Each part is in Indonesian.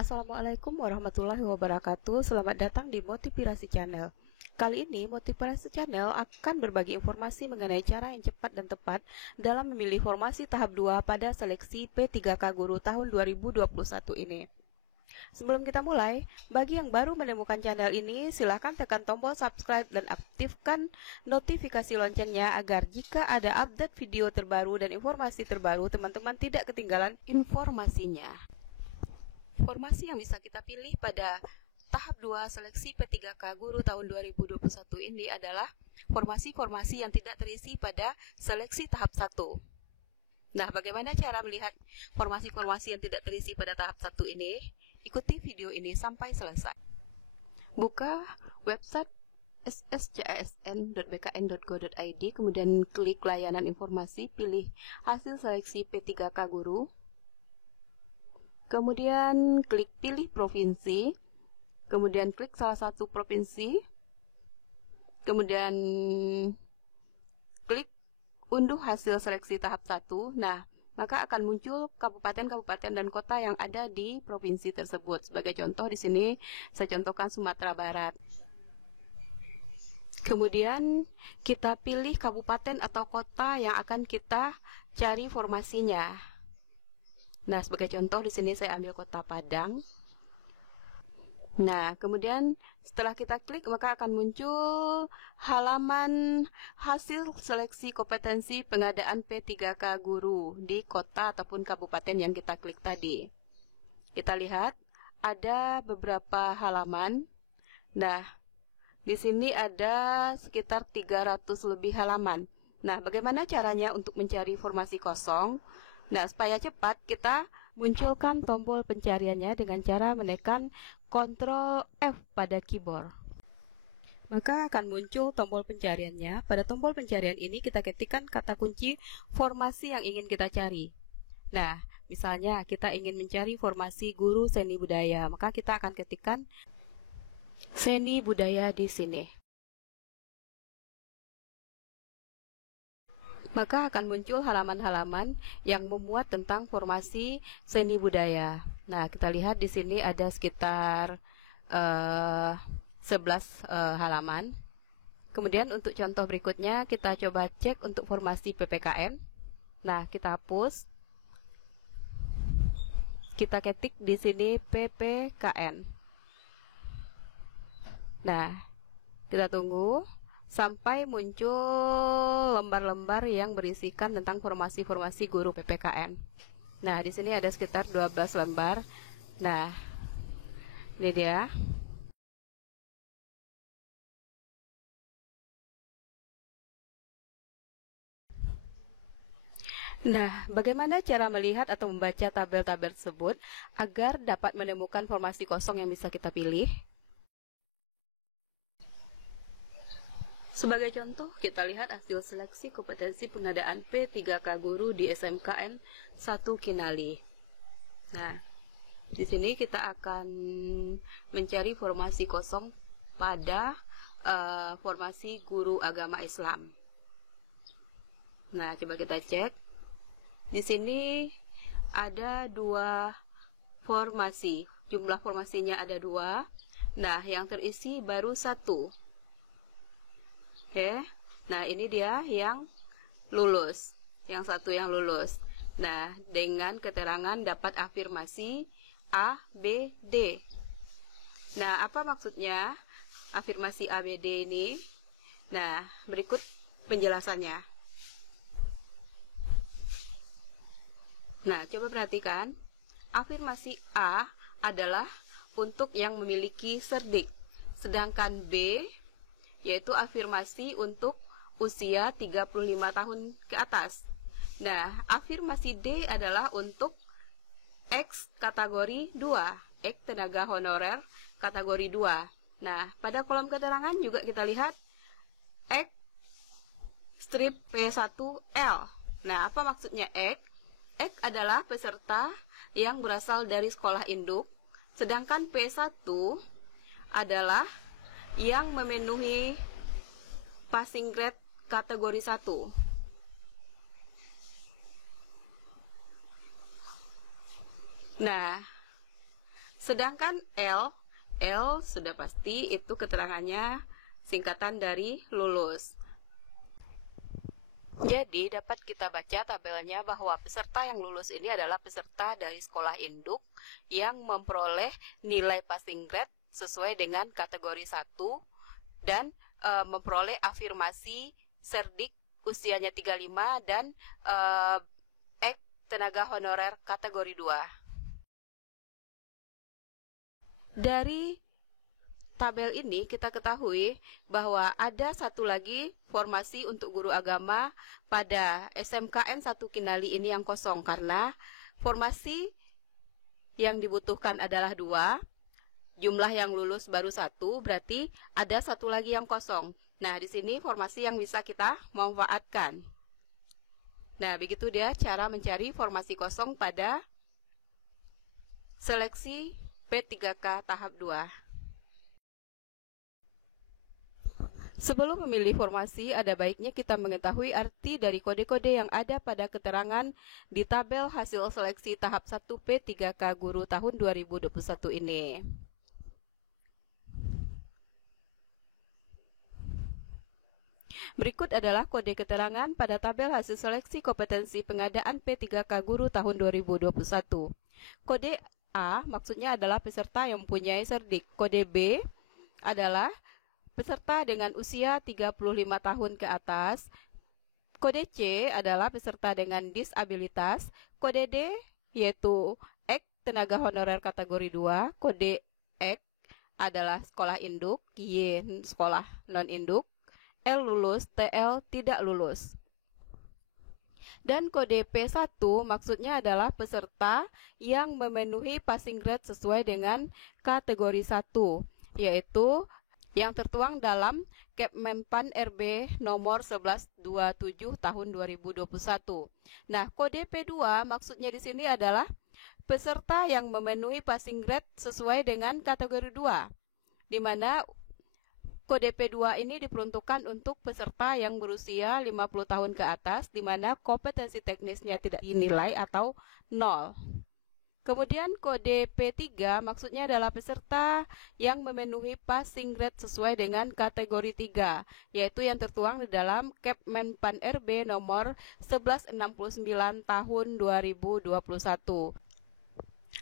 Assalamualaikum warahmatullahi wabarakatuh. Selamat datang di Motivasi Channel. Kali ini Motivasi Channel akan berbagi informasi mengenai cara yang cepat dan tepat dalam memilih formasi tahap 2 pada seleksi P3K Guru tahun 2021 ini. Sebelum kita mulai, bagi yang baru menemukan channel ini, silakan tekan tombol subscribe dan aktifkan notifikasi loncengnya agar jika ada update video terbaru dan informasi terbaru, teman-teman tidak ketinggalan informasinya. Formasi yang bisa kita pilih pada tahap 2 seleksi P3K Guru tahun 2021 ini adalah formasi-formasi yang tidak terisi pada seleksi tahap 1. Nah, bagaimana cara melihat formasi-formasi yang tidak terisi pada tahap 1 ini? Ikuti video ini sampai selesai. Buka website sscasn.bkn.go.id, kemudian klik layanan informasi, pilih hasil seleksi P3K Guru. Kemudian klik pilih provinsi, kemudian klik salah satu provinsi, kemudian klik unduh hasil seleksi tahap 1. Nah, maka akan muncul kabupaten-kabupaten dan kota yang ada di provinsi tersebut. Sebagai contoh di sini saya contohkan Sumatera Barat. Kemudian kita pilih kabupaten atau kota yang akan kita cari formasinya. Nah, sebagai contoh di sini saya ambil Kota Padang. Nah, kemudian setelah kita klik maka akan muncul halaman hasil seleksi kompetensi pengadaan P3K Guru di kota ataupun kabupaten yang kita klik tadi. Kita lihat ada beberapa halaman. Nah, di sini ada sekitar 300 lebih halaman. Nah, bagaimana caranya untuk mencari formasi kosong? Nah, supaya cepat, kita munculkan tombol pencariannya dengan cara menekan Ctrl F pada keyboard. Maka akan muncul tombol pencariannya. Pada tombol pencarian ini kita ketikkan kata kunci formasi yang ingin kita cari. Nah, misalnya kita ingin mencari formasi guru seni budaya, maka kita akan ketikkan seni budaya di sini. Maka akan muncul halaman-halaman yang memuat tentang formasi seni budaya. Nah, kita lihat di sini ada sekitar 11 halaman. Kemudian untuk contoh berikutnya kita coba cek untuk formasi PPKN. Nah, kita hapus. Kita ketik di sini PPKN. Nah, kita tunggu sampai muncul lembar-lembar yang berisikan tentang formasi-formasi guru PPKN. Nah, di sini ada sekitar 12 lembar. Nah, ini dia. Nah, bagaimana cara melihat atau membaca tabel-tabel tersebut agar dapat menemukan formasi kosong yang bisa kita pilih? Sebagai contoh, kita lihat hasil seleksi kompetensi pengadaan P3K Guru di SMKN 1 Kinali. Nah, di sini kita akan mencari formasi kosong pada formasi guru agama Islam. Nah, coba kita cek. Di sini ada 2 formasi. Jumlah formasinya ada 2. Nah, yang terisi baru 1. Oke, nah ini dia yang lulus, yang satu yang lulus. Nah, dengan keterangan dapat afirmasi A, B, D. Nah, apa maksudnya afirmasi A, B, D ini? Nah, berikut penjelasannya. Nah, coba perhatikan. Afirmasi A adalah untuk yang memiliki cerdik, sedangkan B yaitu afirmasi untuk usia 35 tahun ke atas. Nah, afirmasi D adalah untuk X kategori 2, X tenaga honorer kategori 2. Nah, pada kolom keterangan juga kita lihat X strip P1L. Nah, apa maksudnya X? X adalah peserta yang berasal dari sekolah induk, sedangkan P1 adalah yang memenuhi passing grade kategori 1. Nah, Sedangkan L sudah pasti itu keterangannya singkatan dari lulus. Jadi dapat kita baca tabelnya bahwa peserta yang lulus ini adalah peserta dari sekolah induk yang memperoleh nilai passing grade sesuai dengan kategori 1 dan memperoleh afirmasi Serdik usianya 35 dan Ek tenaga honorer kategori 2. Dari tabel ini kita ketahui bahwa ada satu lagi formasi untuk guru agama pada SMKN 1 Kinali ini yang kosong karena formasi yang dibutuhkan adalah 2, jumlah yang lulus baru 1, berarti ada satu lagi yang kosong. Nah, di sini formasi yang bisa kita manfaatkan. Nah, begitu dia cara mencari formasi kosong pada seleksi P3K tahap 2. Sebelum memilih formasi, ada baiknya kita mengetahui arti dari kode-kode yang ada pada keterangan di tabel hasil seleksi tahap 1 P3K Guru tahun 2021 ini. Berikut adalah kode keterangan pada tabel hasil seleksi kompetensi pengadaan P3K Guru tahun 2021. Kode A maksudnya adalah peserta yang mempunyai Serdik. Kode B adalah peserta dengan usia 35 tahun ke atas. Kode C adalah peserta dengan disabilitas. Kode D yaitu Ek tenaga honorer kategori 2. Kode Ek adalah sekolah induk. Y sekolah non-induk. L lulus, TL tidak lulus. Dan kode P1 maksudnya adalah peserta yang memenuhi passing grade sesuai dengan kategori 1, yaitu yang tertuang dalam Kepmenpan RB nomor 1127 tahun 2021. Nah, kode P2 maksudnya di sini adalah peserta yang memenuhi passing grade sesuai dengan kategori 2, di mana kode P2 ini diperuntukkan untuk peserta yang berusia 50 tahun ke atas, di mana kompetensi teknisnya tidak dinilai atau 0. Kemudian kode P3 maksudnya adalah peserta yang memenuhi passing grade sesuai dengan kategori 3, yaitu yang tertuang di dalam Kepmenpan RB nomor 1169 tahun 2021.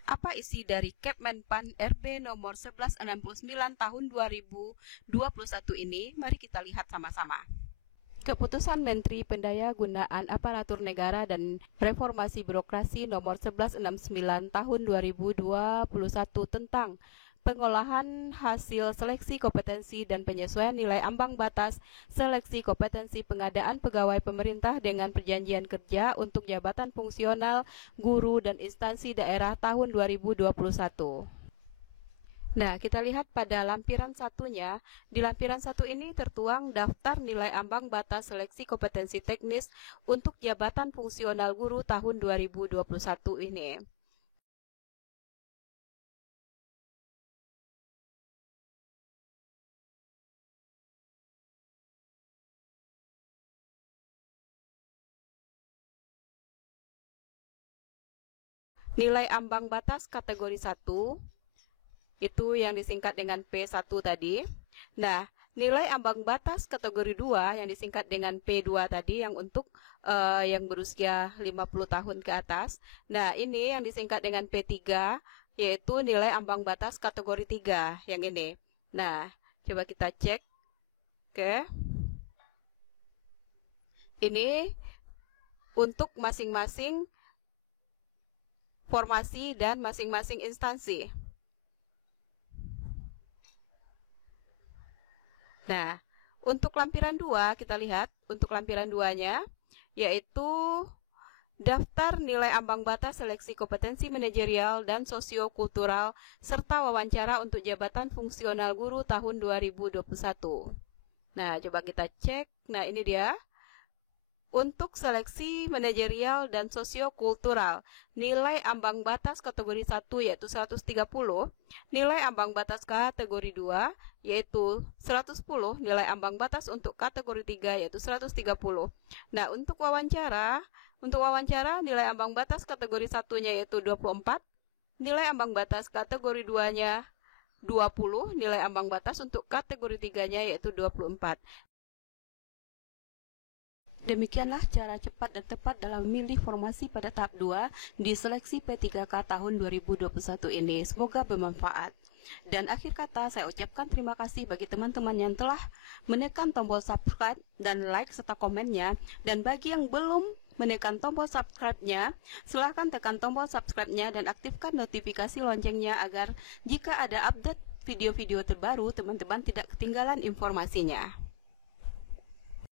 Apa isi dari Kepmenpan RB nomor 1169 tahun 2021 ini? Mari kita lihat sama-sama. Keputusan Menteri Pendayagunaan Aparatur Negara dan Reformasi Birokrasi nomor 1169 tahun 2021 tentang pengolahan hasil seleksi kompetensi dan penyesuaian nilai ambang batas seleksi kompetensi pengadaan pegawai pemerintah dengan perjanjian kerja untuk jabatan fungsional, guru, dan instansi daerah tahun 2021. Nah, kita lihat pada lampiran satunya. Di lampiran 1 ini tertuang daftar nilai ambang batas seleksi kompetensi teknis untuk jabatan fungsional guru tahun 2021 ini. Nilai ambang batas kategori 1 itu yang disingkat dengan P1 tadi. Nah, nilai ambang batas kategori 2 yang disingkat dengan P2 tadi yang untuk yang berusia 50 tahun ke atas. Nah, ini yang disingkat dengan P3 yaitu nilai ambang batas kategori 3 yang ini. Nah, coba kita cek. Oke. Ini untuk masing-masing formasi dan masing-masing instansi. Nah, untuk lampiran 2 kita lihat, untuk lampiran 2-nya yaitu daftar nilai ambang batas seleksi kompetensi manajerial dan sosiokultural serta wawancara untuk jabatan fungsional guru tahun 2021. Nah, coba kita cek. Nah, ini dia. Untuk seleksi manajerial dan sosiokultural, nilai ambang batas kategori 1 yaitu 130, nilai ambang batas kategori 2 yaitu 110, nilai ambang batas untuk kategori 3 yaitu 130. Nah, untuk wawancara nilai ambang batas kategori 1-nya yaitu 24, Nilai ambang batas kategori 2-nya 20, nilai ambang batas untuk kategori 3-nya yaitu 24. Demikianlah cara cepat dan tepat dalam memilih formasi pada tahap 2 di seleksi P3K tahun 2021 ini. Semoga bermanfaat. Dan akhir kata, saya ucapkan terima kasih bagi teman-teman yang telah menekan tombol subscribe dan like serta komennya. Dan bagi yang belum menekan tombol subscribe-nya, silahkan tekan tombol subscribe-nya dan aktifkan notifikasi loncengnya agar jika ada update video-video terbaru, teman-teman tidak ketinggalan informasinya.